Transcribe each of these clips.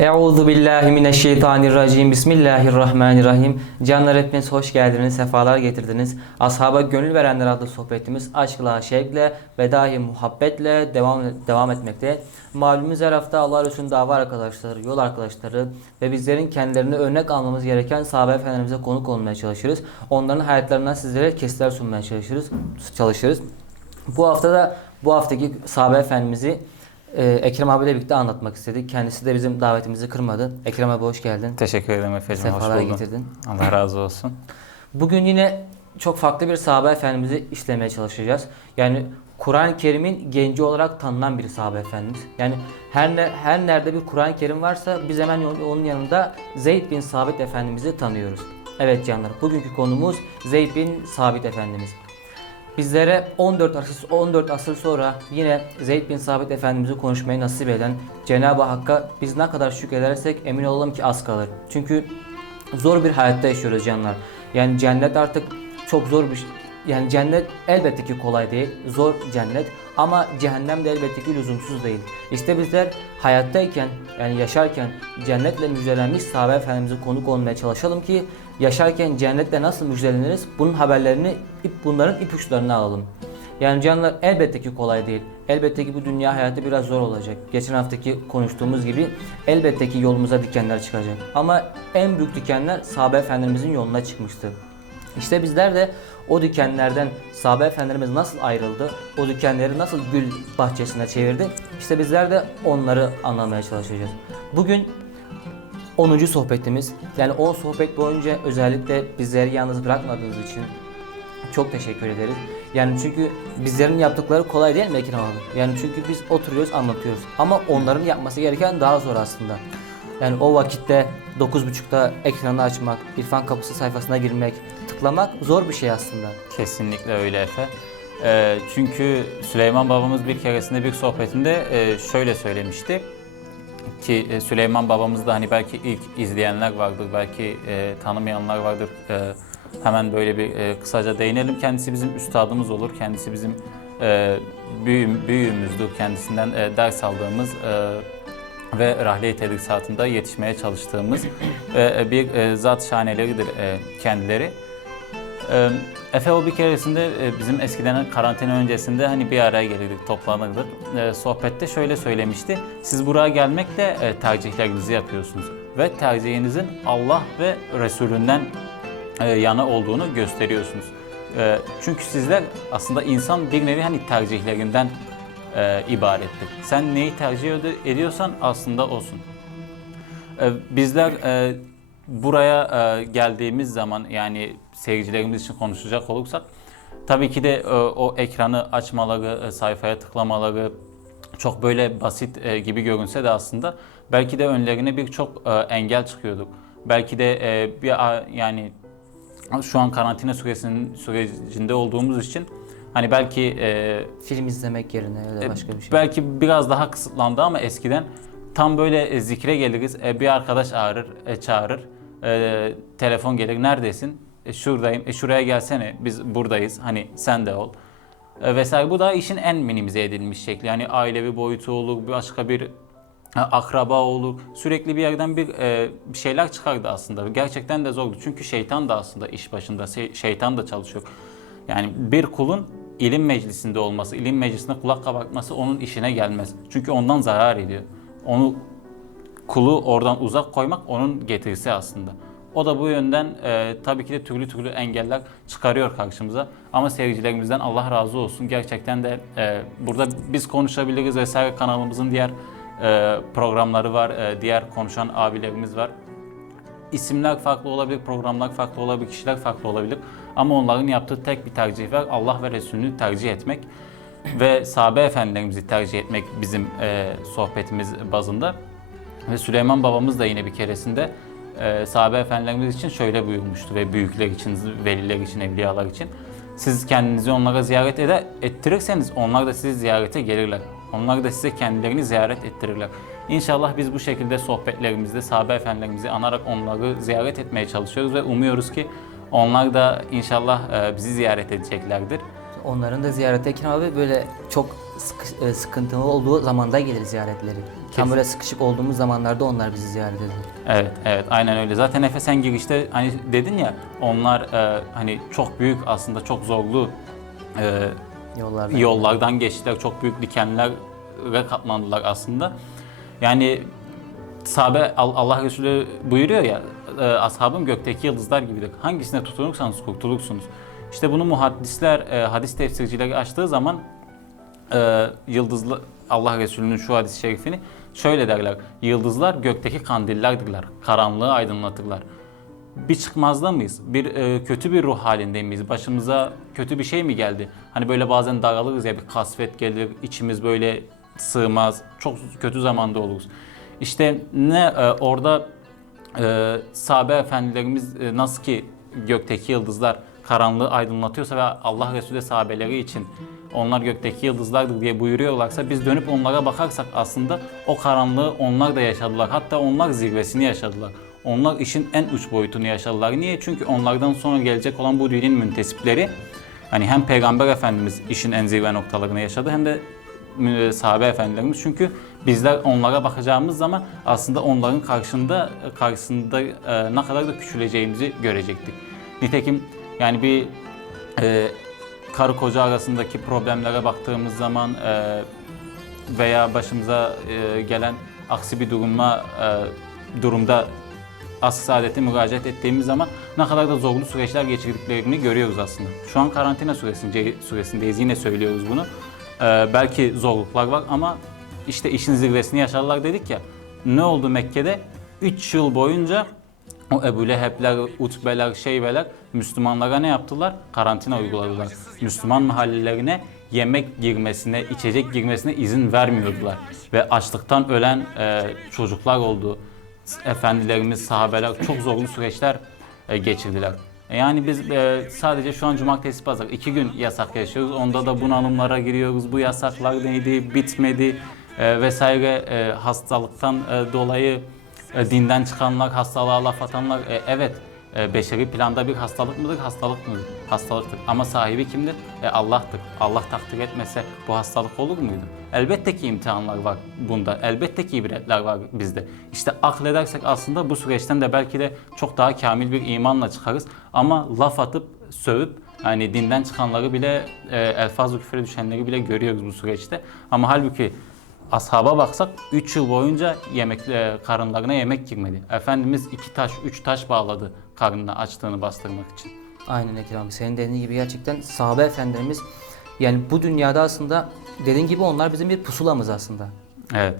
Euzu billahi mineşşeytanirracim. Bismillahirrahmanirrahim. Canlar hepiniz hoş geldiniz, sefalar getirdiniz. Ashaba Gönül Verenler adlı sohbetimiz aşkla, şevkle ve dahi muhabbetle devam devam etmekte. Malumunuz her hafta Allah Resulü'nün dava arkadaşları, yol arkadaşları ve bizlerin kendilerine örnek almamız gereken sahabe efendilerimize konuk olmaya çalışırız. Onların hayatlarından sizlere kesitler sunmaya çalışırız. çalışırız. Bu hafta da bu haftaki sahabe efendimizi e, Ekrem abiyle birlikte anlatmak istedik. Kendisi de bizim davetimizi kırmadı. Ekrem abi hoş geldin. Teşekkür ederim efendim. Hoş Sefalar buldum. getirdin. Allah razı olsun. Bugün yine çok farklı bir sahabe efendimizi işlemeye çalışacağız. Yani Kur'an-ı Kerim'in genci olarak tanınan bir sahabe efendimiz. Yani her ne, her nerede bir Kur'an-ı Kerim varsa biz hemen onun yanında Zeyd bin Sabit efendimizi tanıyoruz. Evet canlar, bugünkü konumuz Zeyd bin Sabit efendimiz. Bizlere 14 asır, 14 asır sonra yine Zeyd bin Sabit Efendimiz'i konuşmayı nasip eden Cenab-ı Hakk'a biz ne kadar şükredersek emin olalım ki az kalır. Çünkü zor bir hayatta yaşıyoruz canlar. Yani cennet artık çok zor bir şey. Yani cennet elbette ki kolay değil. Zor cennet ama cehennem de elbette ki lüzumsuz değil. İşte bizler hayattayken yani yaşarken cennetle müjdelenmiş sahabe efendimize konuk olmaya çalışalım ki yaşarken cennetle nasıl müjdeleniriz bunun haberlerini ip bunların ipuçlarını alalım. Yani canlar elbette ki kolay değil. Elbette ki bu dünya hayatı biraz zor olacak. Geçen haftaki konuştuğumuz gibi elbette ki yolumuza dikenler çıkacak. Ama en büyük dikenler sahabe efendimizin yoluna çıkmıştı. İşte bizler de o dikenlerden sahabe efendilerimiz nasıl ayrıldı, o dikenleri nasıl gül bahçesine çevirdi, işte bizler de onları anlamaya çalışacağız. Bugün 10. sohbetimiz. Yani 10 sohbet boyunca özellikle bizleri yalnız bırakmadığınız için çok teşekkür ederiz. Yani çünkü bizlerin yaptıkları kolay değil mi Ekrem abi? Yani çünkü biz oturuyoruz anlatıyoruz. Ama onların yapması gereken daha zor aslında. Yani o vakitte 9.30'da ekranı açmak, İrfan Kapısı sayfasına girmek, tıklamak zor bir şey aslında. Kesinlikle öyle Efe. Ee, çünkü Süleyman babamız bir keresinde bir sohbetinde e, şöyle söylemişti ki e, Süleyman babamız da hani belki ilk izleyenler vardır, belki e, tanımayanlar vardır. E, hemen böyle bir e, kısaca değinelim. Kendisi bizim üstadımız olur, kendisi bizim e, büyüğüm, büyüğümüzdür. Kendisinden e, ders aldığımız e, ve rahle-i tedrisatında yetişmeye çalıştığımız e, bir e, zat şahaneleridir e, kendileri. Ee, Efe o bir keresinde e, bizim eskiden karantina öncesinde hani bir araya gelirdik, toplanırdık. Ee, sohbette şöyle söylemişti. Siz buraya gelmekle e, tercihlerinizi yapıyorsunuz. Ve tercihinizin Allah ve Resulünden e, yana olduğunu gösteriyorsunuz. E, çünkü sizler aslında insan bir nevi hani tercihlerinden e, ibarettir. Sen neyi tercih ed- ediyorsan aslında olsun. Bizler e, buraya e, geldiğimiz zaman yani seyircilerimiz için konuşacak olursak tabii ki de e, o ekranı açmaları, e, sayfaya tıklamaları çok böyle basit e, gibi görünse de aslında belki de önlerine birçok engel çıkıyordu. Belki de bir yani şu an karantina süresinin sürecinde olduğumuz için hani belki Film izlemek yerine ya da başka bir şey. Belki biraz daha kısıtlandı ama eskiden tam böyle zikre geliriz. Bir arkadaş ağrır, çağırır. Telefon gelir. Neredesin? E, şuradayım. E, şuraya gelsene. Biz buradayız. Hani sen de ol. E, vesaire. Bu da işin en minimize edilmiş şekli. Yani ailevi boyutu olur, başka bir e, akraba olur. Sürekli bir yerden bir, e, şeyler çıkardı aslında. Gerçekten de zordu. Çünkü şeytan da aslında iş başında. Şeytan da çalışıyor. Yani bir kulun ilim meclisinde olması, ilim meclisine kulak kabartması onun işine gelmez. Çünkü ondan zarar ediyor. Onu kulu oradan uzak koymak onun getirisi aslında. O da bu yönden e, tabii ki de türlü türlü engeller çıkarıyor karşımıza. Ama seyircilerimizden Allah razı olsun. Gerçekten de e, burada biz konuşabiliriz vesaire kanalımızın diğer e, programları var, e, diğer konuşan abilerimiz var. İsimler farklı olabilir, programlar farklı olabilir, kişiler farklı olabilir. Ama onların yaptığı tek bir tercih var. Allah ve Resulünü tercih etmek ve sahabe efendilerimizi tercih etmek bizim e, sohbetimiz bazında. Ve Süleyman babamız da yine bir keresinde e, sahabe efendilerimiz için şöyle buyurmuştu ve büyükler için, veliler için, evliyalar için. Siz kendinizi onlara ziyaret eder, ettirirseniz onlar da sizi ziyarete gelirler. Onlar da size kendilerini ziyaret ettirirler. İnşallah biz bu şekilde sohbetlerimizde sahabe efendilerimizi anarak onları ziyaret etmeye çalışıyoruz ve umuyoruz ki onlar da inşallah e, bizi ziyaret edeceklerdir. Onların da ziyarete abi böyle çok e, sıkıntılı olduğu zamanda gelir ziyaretleri. Tam böyle sıkışık olduğumuz zamanlarda onlar bizi ziyaret eder. Evet, evet, aynen öyle. Zaten Efe sen girişte hani dedin ya, onlar e, hani çok büyük aslında çok zorlu e, Yollarda. yollardan geçtiler, çok büyük dikenlere katlandılar aslında. Yani sahabe Al- Allah Resulü buyuruyor ya, e, ashabım gökteki yıldızlar gibidir. Hangisine tutunursanız kurtulursunuz. İşte bunu muhaddisler, e, hadis tefsircileri açtığı zaman e, yıldızlı Allah Resulü'nün şu hadis-i şerifini şöyle derler. Yıldızlar gökteki kandillerdirler. Karanlığı aydınlatırlar. Bir çıkmazda mıyız? Bir e, kötü bir ruh halinde miyiz? Başımıza kötü bir şey mi geldi? Hani böyle bazen daralırız ya bir kasvet gelir, içimiz böyle sığmaz. Çok kötü zamanda oluruz. İşte ne e, orada e, sahabe efendilerimiz e, nasıl ki gökteki yıldızlar karanlığı aydınlatıyorsa ve Allah Resulü sahabeleri için onlar gökteki yıldızlardır diye buyuruyorlarsa biz dönüp onlara bakarsak aslında o karanlığı onlar da yaşadılar. Hatta onlar zirvesini yaşadılar. Onlar işin en uç boyutunu yaşadılar. Niye? Çünkü onlardan sonra gelecek olan bu dinin müntesipleri hani hem Peygamber Efendimiz işin en zirve noktalarını yaşadı hem de mü- sahabe efendilerimiz. Çünkü bizler onlara bakacağımız zaman aslında onların karşında karşısında e, ne kadar da küçüleceğimizi görecektik. Nitekim yani bir e, karı koca arasındaki problemlere baktığımız zaman e, veya başımıza e, gelen aksi bir duruma e, durumda asr saadete müracaat ettiğimiz zaman ne kadar da zorlu süreçler geçirdiklerini görüyoruz aslında. Şu an karantina süresince, süresindeyiz yine söylüyoruz bunu. Ee, belki zorluklar var ama işte işin zirvesini yaşarlar dedik ya. Ne oldu Mekke'de? 3 yıl boyunca o Ebu Leheb'ler, Utbeler, Şeybeler Müslümanlara ne yaptılar? Karantina uyguladılar. Müslüman mahallelerine yemek girmesine, içecek girmesine izin vermiyordular. Ve açlıktan ölen e, çocuklar oldu. Efendilerimiz, sahabeler çok zorlu süreçler e, geçirdiler. E, Yani biz e, sadece şu an cumartesi pazar iki gün yasak yaşıyoruz. Onda da bunalımlara giriyoruz. Bu yasaklar neydi, bitmedi e, vesaire e, hastalıktan e, dolayı e, dinden çıkanlar, hastalığa laf atanlar e, evet e, beşeri planda bir hastalık mıdır? Hastalık mıdır? Hastalıktır. Ama sahibi kimdir? E, Allah'tır. Allah takdir etmese bu hastalık olur muydu? Elbette ki imtihanlar var bunda. Elbette ki ibretler var bizde. İşte akledersek aslında bu süreçten de belki de çok daha kamil bir imanla çıkarız. Ama laf atıp sövüp yani dinden çıkanları bile e, elfaz-ı küfre düşenleri bile görüyoruz bu süreçte. Ama halbuki Ashaba baksak 3 yıl boyunca yemek e, karınlarına yemek girmedi. Efendimiz iki taş, üç taş bağladı karnına açlığını bastırmak için. Aynen Ekrem abi. Senin dediğin gibi gerçekten sahabe efendilerimiz yani bu dünyada aslında dediğin gibi onlar bizim bir pusulamız aslında. Evet.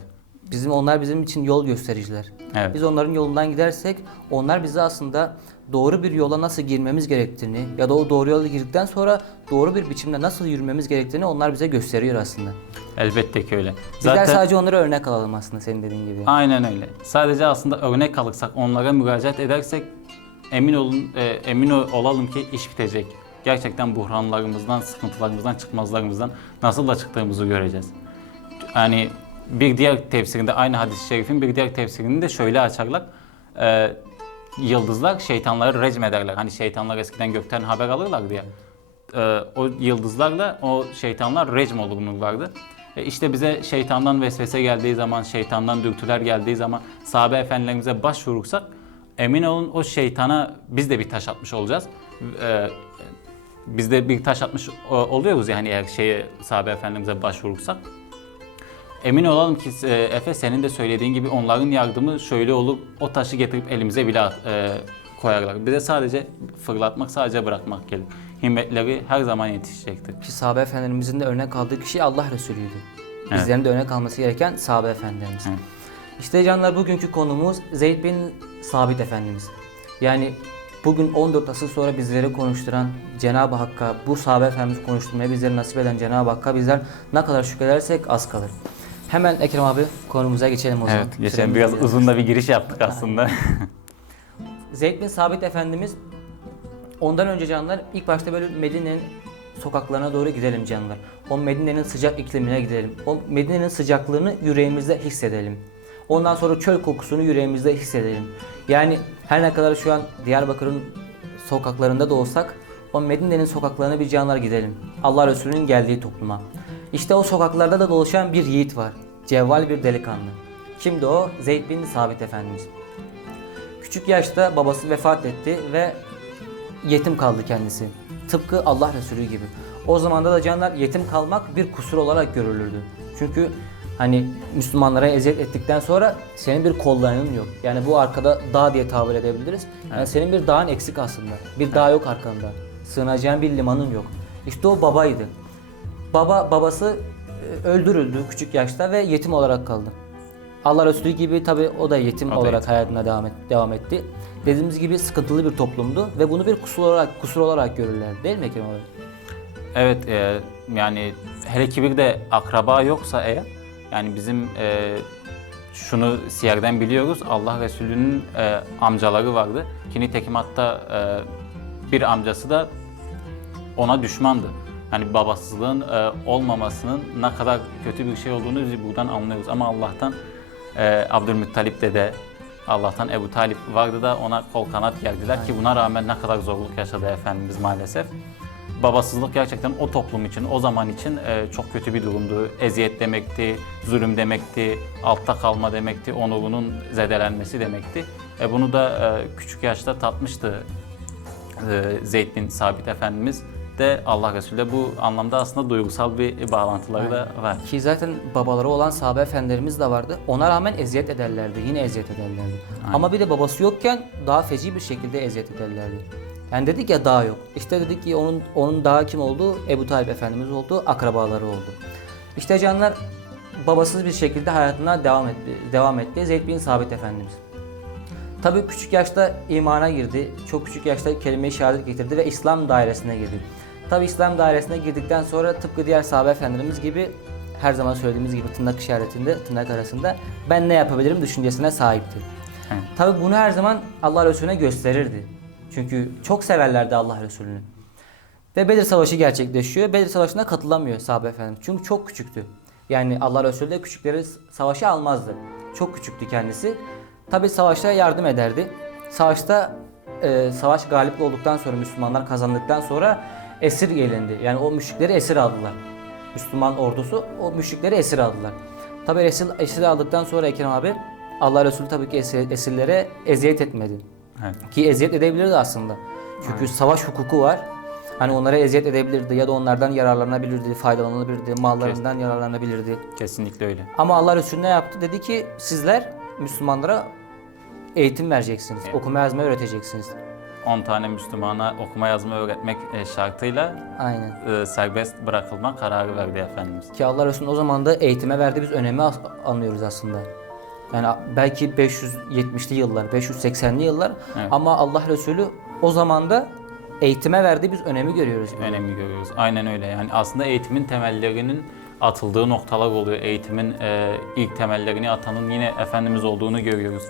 Bizim onlar bizim için yol göstericiler. Evet. Biz onların yolundan gidersek onlar bize aslında doğru bir yola nasıl girmemiz gerektiğini ya da o doğru yola girdikten sonra doğru bir biçimde nasıl yürümemiz gerektiğini onlar bize gösteriyor aslında. Elbette ki öyle. Bizler sadece onlara örnek alalım aslında senin dediğin gibi. Aynen öyle. Sadece aslında örnek alırsak, onlara müracaat edersek emin olun, e, emin ol- olalım ki iş bitecek. Gerçekten buhranlarımızdan, sıkıntılarımızdan, çıkmazlarımızdan nasıl da çıktığımızı göreceğiz. Yani bir diğer tefsirinde aynı hadis-i şerifin bir diğer tefsirini de şöyle açarlar. E, yıldızlar şeytanları recm ederler. Hani şeytanlar eskiden gökten haber alırlardı ya. E, o yıldızlarla o şeytanlar recm olunurlardı. E işte bize şeytandan vesvese geldiği zaman, şeytandan dürtüler geldiği zaman sahabe efendilerimize başvurursak emin olun o şeytana biz de bir taş atmış olacağız. E, biz de bir taş atmış o- oluyoruz yani eğer şeye sahabe efendimize başvurursak. Emin olalım ki e, Efe senin de söylediğin gibi onların yardımı şöyle olur. O taşı getirip elimize bile at- e, koyarlar. Bize sadece fırlatmak, sadece bırakmak gelir. Himmetleri her zaman yetişecektir. Ki sahabe efendilerimizin de örnek aldığı kişi Allah Resulü'ydü. Bizlerin de örnek alması gereken sahabe efendilerimiz. Evet. İşte canlar bugünkü konumuz Zeyd bin Sabit Efendimiz. Yani bugün 14 asıl sonra bizleri konuşturan Cenab-ı Hakk'a, bu sahabe efendimizi konuşturmaya bizleri nasip eden Cenab-ı Hakk'a bizler ne kadar şükredersek az kalır. Hemen Ekrem abi konumuza geçelim o zaman. Evet, geçen Süremiz biraz uzun da bir giriş yaptık aslında. Zeyd bin Sabit Efendimiz ondan önce canlar ilk başta böyle Medine'nin sokaklarına doğru gidelim canlar. O Medine'nin sıcak iklimine gidelim. O Medine'nin sıcaklığını yüreğimizde hissedelim. Ondan sonra çöl kokusunu yüreğimizde hissedelim. Yani her ne kadar şu an Diyarbakır'ın sokaklarında da olsak O Medine'nin sokaklarına bir canlar gidelim. Allah Resulü'nün geldiği topluma. İşte o sokaklarda da dolaşan bir yiğit var. Cevval bir delikanlı. Kimdi o? Zeyd bin Sabit Efendimiz. Küçük yaşta babası vefat etti ve yetim kaldı kendisi. Tıpkı Allah Resulü gibi. O zamanda da canlar yetim kalmak bir kusur olarak görülürdü. Çünkü hani Müslümanlara eziyet ettikten sonra senin bir kollarının yok. Yani bu arkada dağ diye tabir edebiliriz. Yani senin bir dağın eksik aslında. Bir dağ yok arkanda. Sığınacağın bir limanın yok. İşte o babaydı. Baba babası e, öldürüldü küçük yaşta ve yetim olarak kaldı. Allah Resulü gibi tabi o da yetim O olarak yetim. hayatına devam, et, devam etti. Dediğimiz gibi sıkıntılı bir toplumdu ve bunu bir kusur olarak kusur olarak görürler değil mi Ekrem abi? Evet e, yani hele ki bir de akraba yoksa eğer yani bizim e, şunu siyerden biliyoruz Allah Resulü'nün e, amcaları vardı. Ki nitekim hatta e, bir amcası da ona düşmandı. Yani babasızlığın e, olmamasının ne kadar kötü bir şey olduğunu biz buradan anlıyoruz. Ama Allah'tan e, Abdülmuttalip dede, Allah'tan Ebu Talip vardı da ona kol kanat gerdiler ki buna rağmen ne kadar zorluk yaşadı Efendimiz maalesef. Babasızlık gerçekten o toplum için, o zaman için e, çok kötü bir durumdu. Eziyet demekti, zulüm demekti, altta kalma demekti, onurunun zedelenmesi demekti. E, bunu da e, küçük yaşta tatmıştı e, Zeyd bin Sabit Efendimiz de Allah Resulü de bu anlamda aslında duygusal bir bağlantıları da var. Ki zaten babaları olan sahabe efendilerimiz de vardı. Ona rağmen eziyet ederlerdi. Yine eziyet ederlerdi. Ama bir de babası yokken daha feci bir şekilde eziyet ederlerdi. Yani dedik ya dağ yok. İşte dedik ki onun onun dağı kim oldu? Ebu Talip Efendimiz oldu, akrabaları oldu. İşte canlar babasız bir şekilde hayatına devam etti. Devam etti. Zeyd bin Sabit Efendimiz. Tabii küçük yaşta imana girdi. Çok küçük yaşta kelime-i şehadet getirdi ve İslam dairesine girdi. Tabii İslam dairesine girdikten sonra tıpkı diğer sahabe efendilerimiz gibi her zaman söylediğimiz gibi tırnak işaretinde, tırnak arasında ben ne yapabilirim düşüncesine sahipti. Evet. Tabii bunu her zaman Allah Resulüne gösterirdi. Çünkü çok severlerdi Allah Resulü'nü. Ve Bedir Savaşı gerçekleşiyor. Bedir Savaşı'na katılamıyor sahabe efendim. Çünkü çok küçüktü. Yani Allah Resulü de küçükleri savaşa almazdı. Çok küçüktü kendisi. Tabi savaşta yardım ederdi. Savaşta e, savaş galip olduktan sonra Müslümanlar kazandıktan sonra esir gelindi. Yani o müşrikleri esir aldılar. Müslüman ordusu o müşrikleri esir aldılar. Tabi esir, esir aldıktan sonra Ekrem abi Allah Resulü tabii ki esir, esirlere eziyet etmedi. Evet. Ki eziyet edebilirdi aslında. Çünkü savaş hukuku var. Hani onlara eziyet edebilirdi ya da onlardan yararlanabilirdi, faydalanabilirdi, mallarından yararlanabilirdi. Kesinlikle öyle. Ama Allah Resulü ne yaptı? Dedi ki sizler Müslümanlara eğitim vereceksiniz, Evet. okuma yazma öğreteceksiniz. 10 tane Müslümana okuma yazma öğretmek e, şartıyla Aynen. e, serbest bırakılma kararı verdi Efendimiz. Ki Allah Resulü o zaman da eğitime verdiği biz önemi anlıyoruz aslında. Yani belki 570'li yıllar, 580'li yıllar Evet. ama Allah Resulü o zaman da eğitime verdiği biz önemi görüyoruz. Önemi görüyoruz. Aynen öyle. Yani aslında eğitimin temellerinin atıldığı noktalar oluyor. Eğitimin e, ilk temellerini atanın yine Efendimiz olduğunu görüyoruz.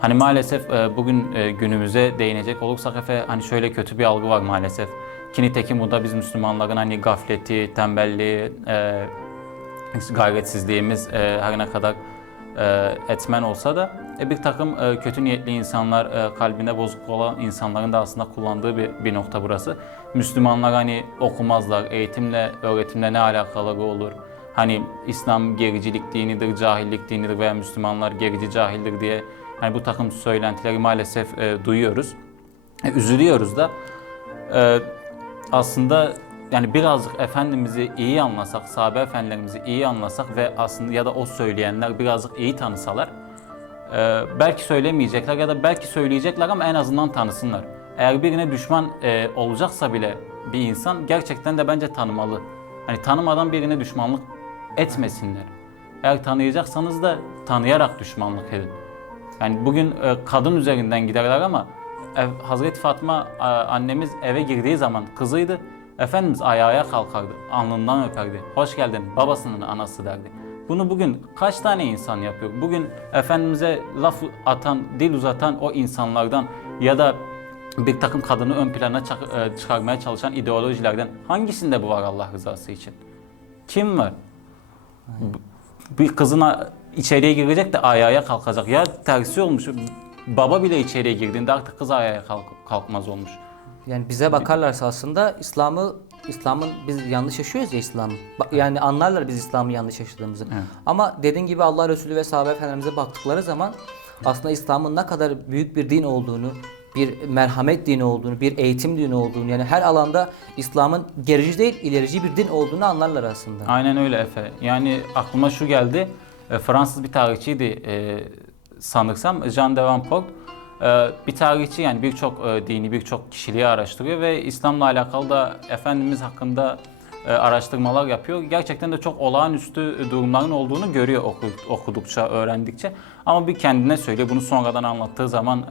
Hani maalesef e, bugün e, günümüze değinecek olursak Efe hani şöyle kötü bir algı var maalesef. Ki nitekim bu da biz Müslümanların hani gafleti, tembelliği, e, gayretsizliğimiz her ne kadar etmen olsa da bir takım kötü niyetli insanlar, kalbinde bozuk olan insanların da aslında kullandığı bir, bir nokta burası. Müslümanlar hani okumazlar, eğitimle, öğretimle ne alakaları olur? Hani İslam gericilik dinidir, cahillik dinidir veya Müslümanlar gerici cahildir diye hani bu takım söylentileri maalesef e, duyuyoruz. E, üzülüyoruz da. E, aslında yani birazcık Efendimiz'i iyi anlasak, sahabe efendilerimizi iyi anlasak ve aslında ya da o söyleyenler birazcık iyi tanısalar e, belki söylemeyecekler ya da belki söyleyecekler ama en azından tanısınlar. Eğer birine düşman e, olacaksa bile bir insan gerçekten de bence tanımalı. Hani tanımadan birine düşmanlık etmesinler. Eğer tanıyacaksanız da tanıyarak düşmanlık edin. Yani bugün e, kadın üzerinden giderler ama Hazreti Fatma e, annemiz eve girdiği zaman kızıydı. Efendimiz ayağa kalkardı, alnından öperdi. Hoş geldin babasının anası derdi. Bunu bugün kaç tane insan yapıyor? Bugün Efendimiz'e laf atan, dil uzatan o insanlardan ya da bir takım kadını ön plana e, çıkarmaya çalışan ideolojilerden hangisinde bu var Allah rızası için? Kim var? bir kızına içeriye girecek de ayağa kalkacak. Ya tersi olmuş. Baba bile içeriye girdiğinde artık kız ayağa kalk- kalkmaz olmuş. Yani bize bakarlarsa aslında İslam'ı İslam'ın biz yanlış yaşıyoruz ya İslam'ı. Yani anlarlar biz İslam'ı yanlış yaşadığımızı. Ama dediğin gibi Allah Resulü ve sahabe efendimize baktıkları zaman aslında İslam'ın ne kadar büyük bir din olduğunu, bir merhamet dini olduğunu, bir eğitim dini olduğunu yani her alanda İslam'ın gerici değil ilerici bir din olduğunu anlarlar aslında. Aynen öyle Efe. Yani aklıma şu geldi. E, Fransız bir tarihçiydi e, sanırsam. Jean de Vanport. E, bir tarihçi yani birçok e, dini, birçok kişiliği araştırıyor ve İslam'la alakalı da Efendimiz hakkında araştırmalar yapıyor. Gerçekten de çok olağanüstü durumların olduğunu görüyor oku- okudukça, öğrendikçe. Ama bir kendine söylüyor. Bunu sonradan anlattığı zaman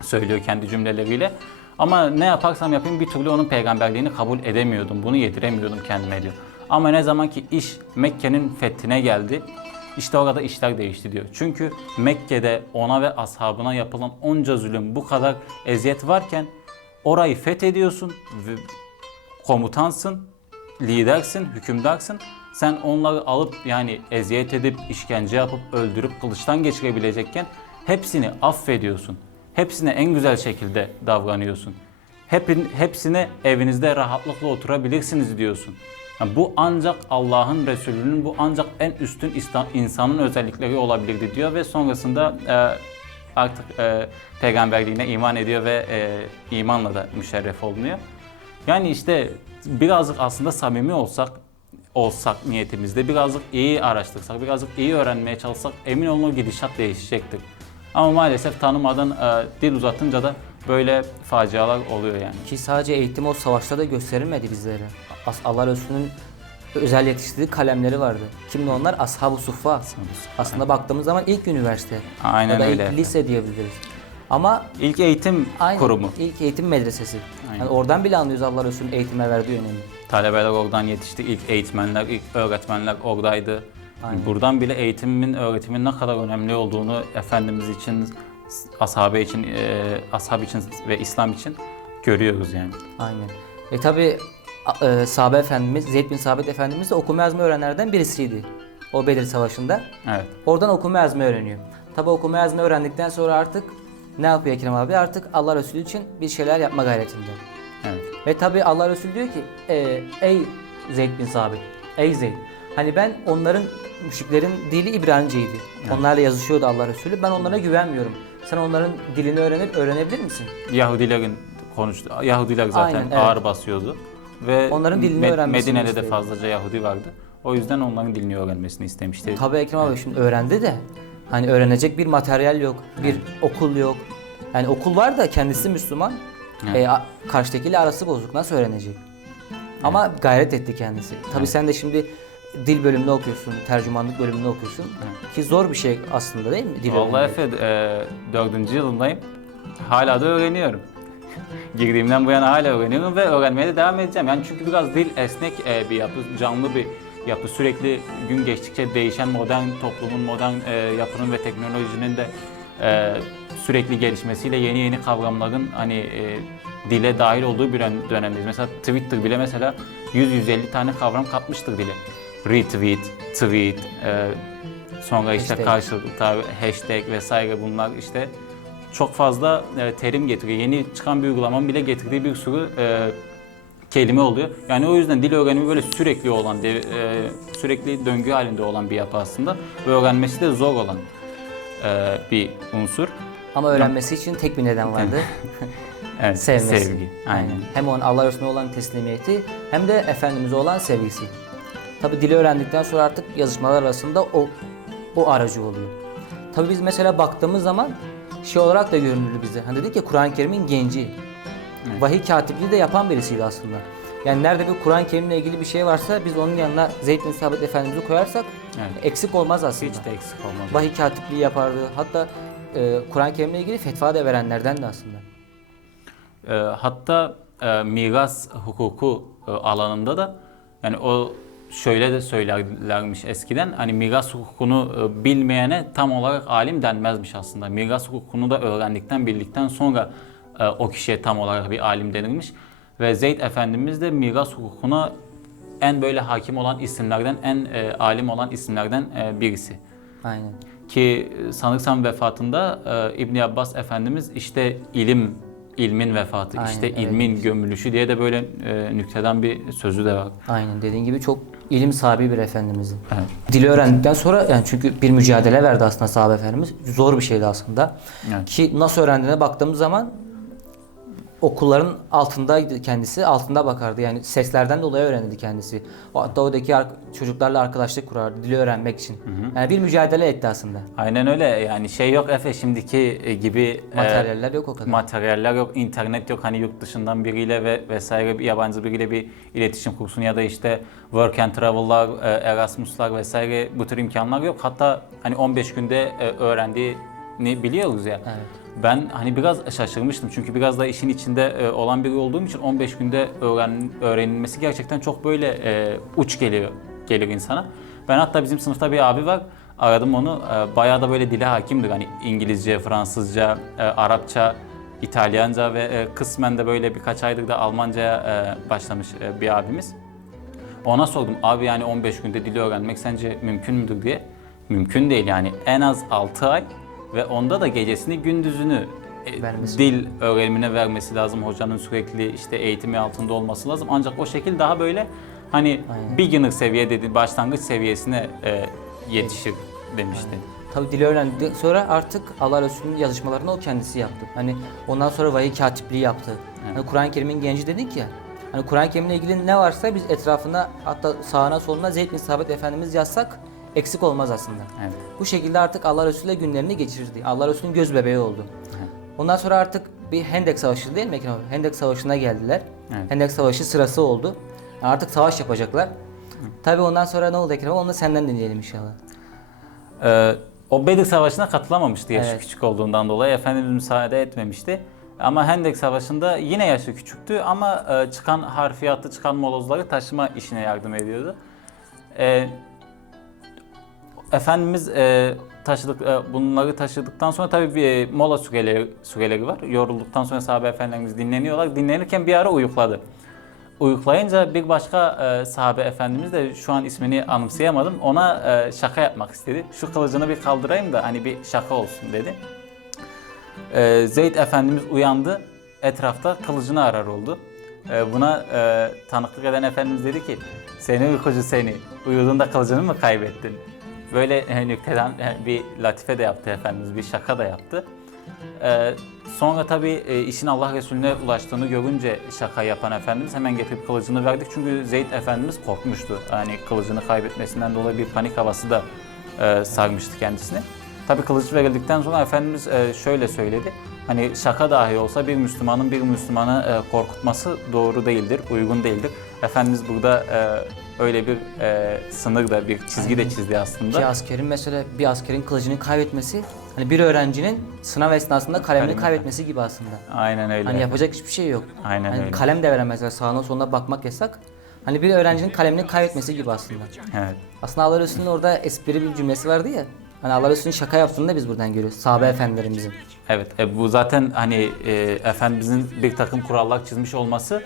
söylüyor kendi cümleleriyle. Ama ne yaparsam yapayım bir türlü onun peygamberliğini kabul edemiyordum. Bunu yediremiyordum kendime diyor. Ama ne zaman ki iş Mekke'nin fethine geldi, işte orada işler değişti diyor. Çünkü Mekke'de ona ve ashabına yapılan onca zulüm, bu kadar eziyet varken orayı fethediyorsun ve komutansın, lidersin, hükümdarsın. Sen onları alıp yani eziyet edip, işkence yapıp, öldürüp, kılıçtan geçirebilecekken hepsini affediyorsun. Hepsine en güzel şekilde davranıyorsun. Hepin, hepsine evinizde rahatlıkla oturabilirsiniz diyorsun. Bu ancak Allah'ın Resulü'nün bu ancak en üstün insanın özellikleri olabilirdi diyor ve sonrasında e, artık e, peygamberliğine iman ediyor ve e, imanla da müşerref olunuyor. Yani işte birazcık aslında samimi olsak, olsak niyetimizde birazcık iyi araştırsak, birazcık iyi öğrenmeye çalışsak emin olun o gidişat değişecektir. Ama maalesef tanımadan dil uzatınca da böyle facialar oluyor yani. Ki sadece eğitim o savaşta da gösterilmedi bizlere. As- Allah Resulü'nün özel yetiştirdiği kalemleri vardı. Kimdi onlar? Ashab-ı Suffa. Aslında baktığımız zaman ilk üniversite. Aynen ya da öyle. ilk lise diyebiliriz. Ama İlk eğitim aynı kurumu. ilk eğitim medresesi. Aynen. Yani oradan bile anlıyoruz Allah Resulü'nün eğitime verdiği önemi. Talebeler oradan yetişti. İlk eğitmenler, ilk öğretmenler oradaydı. Aynen. Buradan bile eğitimin, öğretimin ne kadar önemli olduğunu Efendimiz için, ashabe için, e, ashab için ve İslam için görüyoruz yani. Aynen. Ve tabi e, sahabe efendimiz, Zeyd bin Sabit efendimiz de okuma yazma öğrenenlerden birisiydi. O Bedir Savaşı'nda. Evet. Oradan okuma yazma öğreniyor. Tabi okuma yazma öğrendikten sonra artık ne yapıyor Ekrem abi? Artık Allah Resulü için bir şeyler yapma gayretinde. Evet. Ve tabi Allah Resulü diyor ki e, ey Zeyd bin Sabit, ey Zeyd. Hani ben onların müşriklerin dili İbraniceydi. Onlarla yazışıyordu Allah Resulü. Ben onlara güvenmiyorum. Sen onların dilini öğrenip öğrenebilir misin? Yahudilerin konuştu. Yahudiler zaten Aynen, evet. ağır basıyordu. Ve Onların dilini Me- öğrenmesini Medine'de de istedi. fazlaca Yahudi vardı. O yüzden onların dilini öğrenmesini istemişti. Tabi Ekrem abi şimdi öğrendi de hani öğrenecek bir materyal yok, bir okul yok. Yani okul var da kendisi Müslüman. Evet. E, a- karşıdakiyle arası bozuk nasıl öğrenecek? Ama gayret etti kendisi. Tabi sen de şimdi dil bölümünü okuyorsun, tercümanlık bölümünü okuyorsun. Ki zor bir şey aslında değil mi? Dil Vallahi öğrenmek? Efe, e, dördüncü yılındayım. Hala da öğreniyorum. Girdiğimden bu yana hala öğreniyorum ve öğrenmeye de devam edeceğim. Yani çünkü biraz dil esnek e, bir yapı, canlı bir yapı. Sürekli gün geçtikçe değişen modern toplumun, modern e, yapının ve teknolojinin de e, sürekli gelişmesiyle yeni yeni kavramların hani dile dahil olduğu bir dön- dönemdeyiz. Mesela Twitter bile mesela 100-150 tane kavram katmıştır dile. Retweet, tweet, e, sonra işte Hashtag. karşılıklı hashtag vesaire bunlar işte çok fazla e, terim getiriyor. Yeni çıkan bir uygulamanın bile getirdiği bir sürü e, kelime oluyor. Yani o yüzden dil öğrenimi böyle sürekli olan, de- e, sürekli döngü halinde olan bir yapı aslında. Ve öğrenmesi de zor olan e, bir unsur. Ama öğrenmesi için tek bir neden vardı. Evet, Sevmesi. sevgi. Aynen. Hem onun Allah Resulüne olan teslimiyeti hem de Efendimiz'e olan sevgisi. Tabi dili öğrendikten sonra artık yazışmalar arasında o o aracı oluyor. Tabi biz mesela baktığımız zaman şey olarak da görünürlü bize. Hani dedik ya Kur'an-ı Kerim'in genci. Vahiy katipliği de yapan birisiydi aslında. Yani nerede bir Kur'an-ı Kerim'le ilgili bir şey varsa biz onun yanına Zeyd bin Sabit Efendimiz'i koyarsak Evet. eksik olmaz aslında. Hiç de eksik olmaz. Vahiy katipliği yapardı. Hatta e, Kur'an-ı Kerim'le ilgili fetva da verenlerden de aslında. E, hatta e, miras hukuku e, alanında da yani o şöyle de söylerlermiş eskiden hani miras hukukunu e, bilmeyene tam olarak alim denmezmiş aslında. Miras hukukunu da öğrendikten bildikten sonra e, o kişiye tam olarak bir alim denilmiş. Ve Zeyd Efendimiz de miras hukukuna en böyle hakim olan isimlerden, en e, alim olan isimlerden e, birisi. Aynen. Ki sanırsam vefatında e, İbn Abbas Efendimiz işte ilim ilmin vefatı, Aynen, işte evet. ilmin gömülüşü diye de böyle e, nükteden bir sözü de var. Aynen dediğin gibi çok ilim sahibi bir efendimizin. Evet. Dili öğrendikten sonra yani çünkü bir mücadele verdi aslında sahabe efendimiz. Zor bir şeydi aslında. Evet. Ki nasıl öğrendiğine baktığımız zaman okulların altındaydı kendisi. Altında bakardı. Yani seslerden dolayı öğrendi kendisi. O hatta oradaki ar- çocuklarla arkadaşlık kurardı dili öğrenmek için. Yani bir mücadele etti aslında. Aynen öyle yani şey yok Efe şimdiki e, gibi e, Materyaller yok o kadar. materyaller yok, internet yok hani yurt dışından biriyle ve vesaire bir yabancı biriyle bir iletişim kursun ya da işte work and travel'lar, e, Erasmus'lar vesaire bu tür imkanlar yok. Hatta hani 15 günde e, öğrendiğini biliyoruz ya. Evet. Ben hani biraz şaşırmıştım çünkü biraz da işin içinde e, olan biri olduğum için 15 günde öğren, öğrenilmesi gerçekten çok böyle e, uç geliyor gelir insana. Ben hatta bizim sınıfta bir abi var. Aradım onu. E, bayağı da böyle dile hakimdir. Hani İngilizce, Fransızca, e, Arapça, İtalyanca ve e, kısmen de böyle birkaç aydır da Almanca'ya e, başlamış e, bir abimiz. Ona sordum abi yani 15 günde dili öğrenmek sence mümkün müdür diye. Mümkün değil yani en az 6 ay ve onda da gecesini gündüzünü e, Vermesi. dil öğrenimine vermesi lazım. Hocanın sürekli işte eğitimi altında olması lazım. Ancak o şekil daha böyle hani Aynen. beginner seviye dedi başlangıç seviyesine e, yetişir demişti. Tabi dili öğrendikten sonra artık Allah Resulü'nün yazışmalarını o kendisi yaptı. Hani ondan sonra vahiy katipliği yaptı. Hani Kur'an-ı Kerim'in genci dedik ya. Hani Kur'an-ı Kerim'le ilgili ne varsa biz etrafına hatta sağına soluna Zeyd bin Sabit Efendimiz yazsak eksik olmaz aslında. Evet. Bu şekilde artık Allah Resulü günlerini geçirdi. Allah Resulü'nün göz bebeği oldu. Ondan sonra artık bir Hendek Savaşı değil mi Ekrem abi? Hendek Savaşı'na geldiler. Evet. Hendek Savaşı sırası oldu. Artık savaş yapacaklar. Tabi ondan sonra ne oldu Ekrem abi? Onu da senden dinleyelim inşallah. Ee, o Bedir Savaşı'na katılamamıştı yaşı Evet. küçük olduğundan dolayı. Efendimiz müsaade etmemişti. Ama Hendek Savaşı'nda yine yaşı küçüktü ama e, çıkan harfiyatı, çıkan molozları taşıma işine yardım ediyordu. Ee, Efendimiz e, taşıdık e, bunları taşıdıktan sonra tabii e, mola süreleri, süreleri var. Yorulduktan sonra sahabe efendilerimiz dinleniyorlar. Dinlenirken bir ara uyukladı. Uyuklayınca bir başka e, sahabe efendimiz de şu an ismini anımsayamadım. Ona e, şaka yapmak istedi. Şu kılıcını bir kaldırayım da hani bir şaka olsun dedi. E, Zeyd efendimiz uyandı. Etrafta kılıcını arar oldu. E, buna e, tanıklık eden efendimiz dedi ki seni uykucu seni uyuduğunda kılıcını mı kaybettin? Böyle e, nükteden e, bir latife de yaptı efendimiz, bir şaka da yaptı. Ee, sonra tabii e, işin Allah Resulüne ulaştığını görünce şaka yapan Efendimiz hemen getirip kılıcını verdik. Çünkü Zeyd Efendimiz korkmuştu. Yani kılıcını kaybetmesinden dolayı bir panik havası da e, sarmıştı kendisini. Tabii kılıç verildikten sonra Efendimiz e, şöyle söyledi. Hani şaka dahi olsa bir Müslümanın bir Müslümanı e, korkutması doğru değildir, uygun değildir. Efendimiz burada e, öyle bir e, sınır da bir çizgi de çizdi aslında. Ki askerin mesela bir askerin kılıcını kaybetmesi hani bir öğrencinin sınav esnasında kalemini Kalemini kaybetmesi gibi aslında. Aynen öyle. Hani yapacak hiçbir şey yok. Aynen hani öyle. kalem de veremezler sağına soluna bakmak yasak. Hani bir öğrencinin kalemini kaybetmesi gibi aslında. Evet. Aslında Allah Resulü'nün orada espri bir cümlesi vardı ya. Hani Allah Resulü'nün şaka yaptığını da biz buradan görüyoruz. Sahabe efendilerimizin. Evet, e, bu zaten hani e, Efendimizin bir takım kurallar çizmiş olması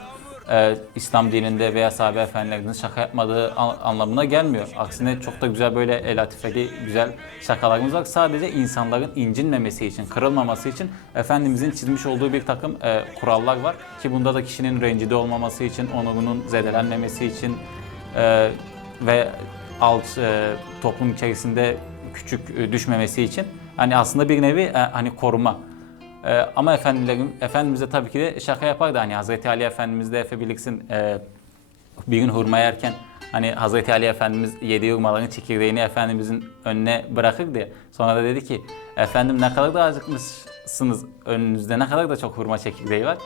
e, İslam dininde veya sahabe efendilerinin şaka yapmadığı an- anlamına gelmiyor. Aksine çok da güzel böyle el latifeli, güzel şakalarımız var. Sadece insanların incinmemesi için, kırılmaması için Efendimizin çizmiş olduğu bir takım e, kurallar var. Ki bunda da kişinin rencide olmaması için, onurunun zedelenmemesi için e, ve alt e, toplum içerisinde küçük e, düşmemesi için hani aslında bir nevi e, hani koruma. E, ama efendilerim efendimize tabii ki de şaka yapardı hani Hazreti Ali Efendimiz de Efe bilirsin e, bir gün hurma yerken hani Hazreti Ali Efendimiz yediği hurmaların çekirdeğini Efendimizin önüne bırakırdı ya. Sonra da dedi ki efendim ne kadar da acıkmışsınız önünüzde ne kadar da çok hurma çekirdeği var.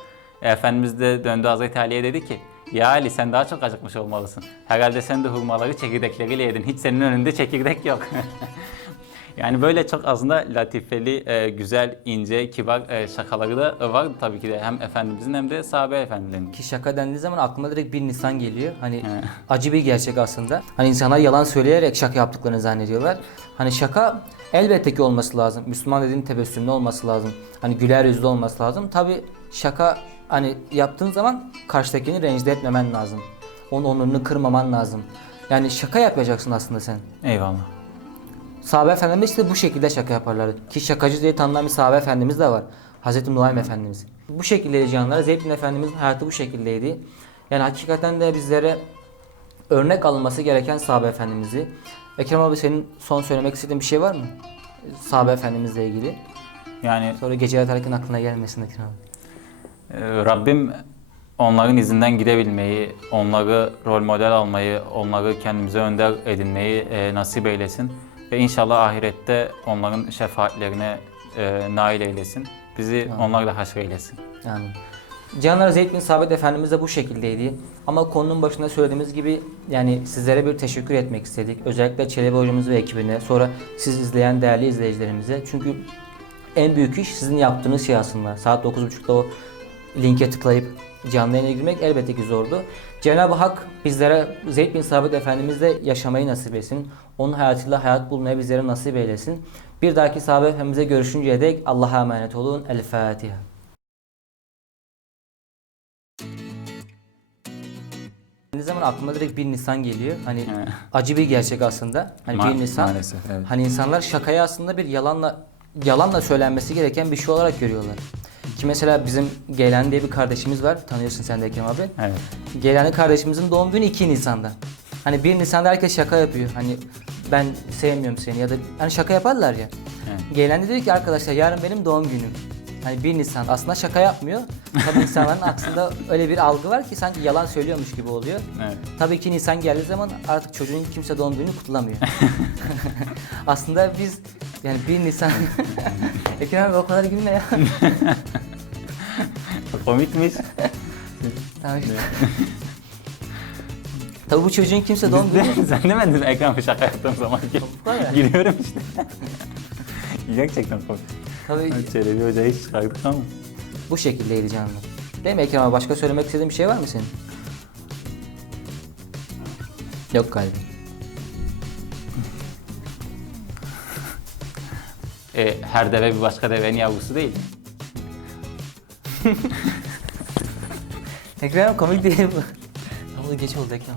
E, Efendimiz de döndü Hazreti Ali'ye dedi ki ya Ali sen daha çok acıkmış olmalısın. Herhalde sen de hurmaları çekirdekleriyle yedin. Hiç senin önünde çekirdek yok. yani böyle çok aslında latifeli, e, güzel, ince, kibar e, şakaları da var tabii ki de hem Efendimizin hem de sahabe efendilerinin. Ki şaka dendiği zaman aklıma direkt bir Nisan geliyor. Hani acı bir gerçek aslında. Hani insanlar yalan söyleyerek şaka yaptıklarını zannediyorlar. Hani şaka elbette ki olması lazım. Müslüman dediğin tebessümlü olması lazım. Hani güler yüzlü olması lazım. Tabi şaka hani yaptığın zaman karşıdakini rencide etmemen lazım. Onun onurunu kırmaman lazım. Yani şaka yapacaksın aslında sen. Eyvallah. Sahabe efendimiz işte bu şekilde şaka yaparlardı. Ki şakacı diye tanınan bir sahabe efendimiz de var. Hazreti Nuaym Efendimiz. Bu şekildeydi canlar. Zeyd bin Efendimizin hayatı bu şekildeydi. Yani hakikaten de bizlere örnek alınması gereken sahabe efendimizi. Ekrem abi senin son söylemek istediğin bir şey var mı? Sahabe efendimizle ilgili. Yani Sonra gece yatarken aklına gelmesin Ekrem abi. Ee, Rabbim onların izinden gidebilmeyi, onları rol model almayı, onları kendimize önder edinmeyi e, nasip eylesin. Ve inşallah ahirette onların şefaatlerine e, nail eylesin. Bizi onlarla haşr eylesin. Yani Canlar Zeyd bin Sabit Efendimiz de bu şekildeydi. Ama konunun başında söylediğimiz gibi yani sizlere bir teşekkür etmek istedik. Özellikle Çelebi hocamız ve ekibine, sonra siz izleyen değerli izleyicilerimize. Çünkü en büyük iş sizin yaptığınız şey aslında. Saat 9.30'da o linke tıklayıp canlı yayına girmek elbette ki zordu. Cenab-ı Hak bizlere Zeyd bin Sabit Efendimizle yaşamayı nasip etsin. Onun hayatıyla hayat bulmayı bizlere nasip eylesin. Bir dahaki sahabe efendimize görüşünceye dek Allah'a emanet olun. El Fatiha. Ne zaman aklıma direkt 1 Nisan geliyor. Hani Evet. acı bir gerçek aslında. Hani Ma- 1 Nisan. maalesef, evet. Hani insanlar şakayı aslında bir yalanla yalanla söylenmesi gereken bir şey olarak görüyorlar. Ki mesela bizim Geylan diye bir kardeşimiz var. Tanıyorsun sen de Ekrem abi. Evet. Geylani kardeşimizin doğum günü 2 Nisan'da. Hani 1 Nisan'da herkes şaka yapıyor. Hani ben sevmiyorum seni ya da hani şaka yaparlar ya. Evet. Geylan diyor ki arkadaşlar yarın benim doğum günüm. Hani 1 Nisan aslında şaka yapmıyor. Tabii insanların aslında öyle bir algı var ki sanki yalan söylüyormuş gibi oluyor. Evet. Tabii ki Nisan geldiği zaman artık çocuğun kimse doğum gününü kutlamıyor. aslında biz yani 1 Nisan... Ekrem abi o kadar gülme ya. Komikmiş. Tamam işte. Tabii bu çocuğun kimse doğum günü... Sen demedin mi ekran şaka yaptığım zaman? ya. Gülüyorum işte. Gerçekten komik. Tabii Çelebi Hoca'yı hiç çıkardık ama. bu şekildeydi canım. Değil mi Ekrem abi? Başka söylemek istediğin bir şey var mı senin? Yok galiba. E, her deve bir başka devenin yavrusu değil. Ekrem komik değil bu. Ama geç oldu Ekrem.